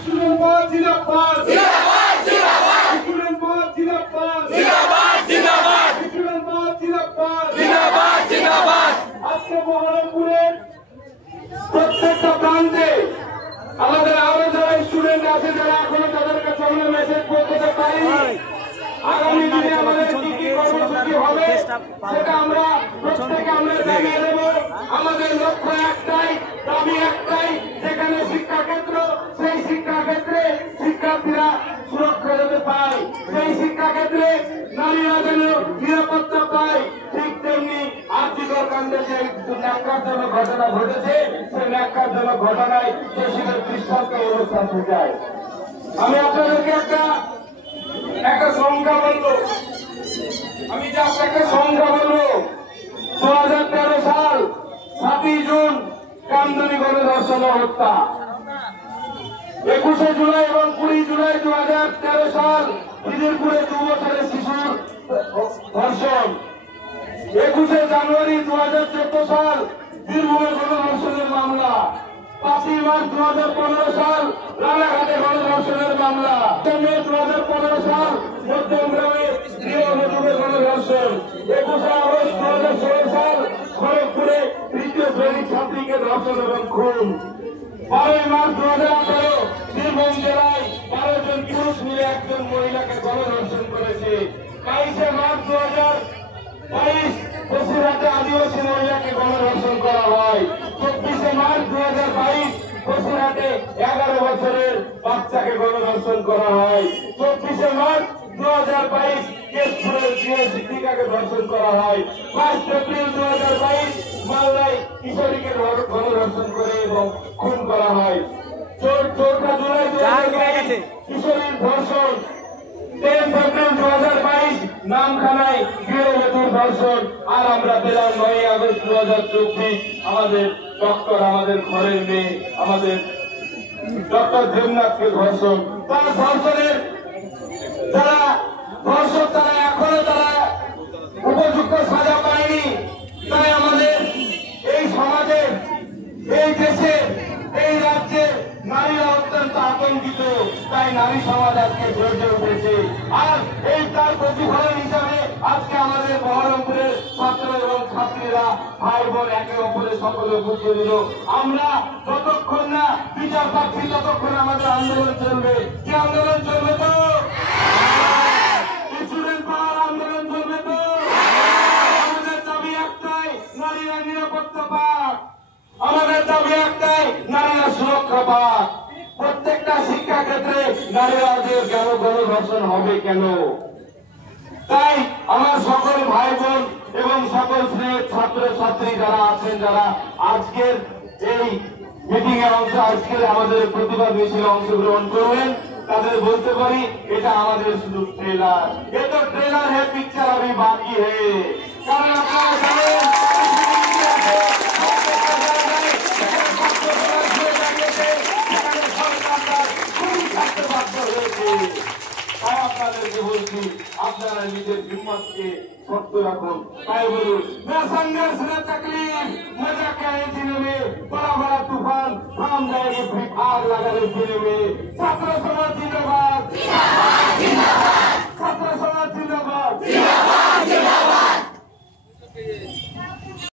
Student জিন্দাবাদ student জিন্দাবাদ student জিন্দাবাদ। আজকে বহরমপুরের প্রত্যেকটা প্রান্তে আমাদের আরো যারা স্টুডেন্ট আছে যারা এখনো তাদের কাছে আমরা মেসেজ পৌঁছাতে পারি, আগামী দিনে আমাদের কি কি কর্মসূচি হবে সেটা আমরা প্রত্যেকে আমরা জানিয়ে দেব। আমাদের লক্ষ্য একটাই, দাবি একটাই, যেখানে শিক্ষাক্ষেত্র সেই শিক্ষাক্ষেত্রে শিক্ষার্থীরা সুরক্ষা যাতে পায়, সেই শিক্ষাক্ষেত্রে নারীরা যেন নিরাপত্তা পায়। ঠিক তেমনি আর্থিকর কাণ্ডে যে ন্যাক্কারজনক ঘটনা ঘটেছে সেই ন্যাক্কারজনক ঘটনায় দেশের দৃষ্টান্ত অনুষ্ঠান শেখায়। আমি আপনাদেরকে একটা সংখ্যা বলবো, আমি যে আপনাকে সংখ্যা বলবো। 2013 সাল 7 জুন কামদুনি গণধর্ষণ হত্যা, 21 জুলাই এবং 20 জুলাই 2013 সাল খিদিরপুরে 2 বছরের শিশুর ধর্ষণ, 21 জানুয়ারি 2014 সাল বীরভূমে গণধর্ষণের মামলা, 5 মার্চ 2015 সাল রানাঘাটে গণধর্ষণের মামলা, মে 2015 সাল মধ্যমগ্রামে গৃহবধূকে গণধর্ষণ, 21 আগস্ট 2016 সাল খড়গপুরে 3য় শ্রেণীর ছাত্রীকে ধর্ষণ এবং খুন, 12 মার্চ 2018 বীরভূম জেলায় 12 জন পুরুষ মিলে একজন মহিলাকে গণধর্ষণ করেছে, 22 মার্চ 2022 বসিরহাটে আদিবাসী মহিলাকে গণধর্ষণ করা হয়, 24 মার্চ 2022 বসিরহাটে 11 বছরের বাচ্চাকে গণধর্ষণ করা হয়, 24 মার্চ 2022 কেশপুরের গৃহ শিক্ষিকাকে ধর্ষণ করা হয়, 5 এপ্রিল 2022 মালদায় কিশোরীকে গণধর্ষণ করে এবং খুন করা হয়, 4 জুলাই 2022 কিশোরীর ধর্ষণ, 10 এপ্রিল 2022 নামখানায় গৃহবধূর ধর্ষণ, আর আমরা পেলাম 9 আগস্ট 2024 আমাদের ডক্টর, আমাদের ঘরের মেয়ে, আমাদের ডক্টর দেবনাথকে ধর্ষণ। তার ধর্ষণের যারা ধর্ষক তারা এখনো উপযুক্ত সাজা পায়নি। তাই আমাদের এই সমাজের, এই দেশে, এই রাজ্যে নারীরা অত্যন্ত আতঙ্কিত। তাই নারী সমাজ আজকে গর্জে উঠেছে, আর এই তার প্রতিফলন হিসাবে আজকে আমাদের বহরমপুরের ছাত্র এবং ছাত্রীরা ভাই বোন একে অপরের সকলে বুঝিয়ে দিল। আমরা যতক্ষণ না বিচার পাচ্ছি ততক্ষণ আমাদের আন্দোলন চলবে। কি আন্দোলন চলবে? তো স্টুডেন্ট পাওয়ার আন্দোলন চলবে। তো আমাদের দাবি একটাই, নারীরা নিরাপত্তা পাক। আমাদের দাবি একটাই, নারীরা সুরক্ষা পাক। প্রত্যেকটা শিক্ষা ক্ষেত্রে নারীরা কেন গণধর্ষণ হবে কেন? তাই আমার সকল ভাই বোন এবং সকল শ্রেণীর ছাত্র ছাত্রী যারা আছেন, যারা আজকের এই মিটিং এ আজকের আমাদের প্রতিবাদ মিছিলে অংশগ্রহণ করবেন, তাদের বলতে পারি এটা আমাদের শুধু ট্রেলার। এ তো ট্রেলার হে, পিকচার अभी बाकी है। কারণ আপনারা জানেন তাই আপনাদেরকে বলছি, আপনারা নিজের হিম্মতকে শক্ত রাখুন। তাই বলুন, संघर्ष न तकलीफ मजा क्या है जीने में, बड़ा बड़ा तूफान थाम जाएगी फिर आग लगाने सीने में। छात्र समाज जिंदाबाद, छात्र समाज जिंदाबाद।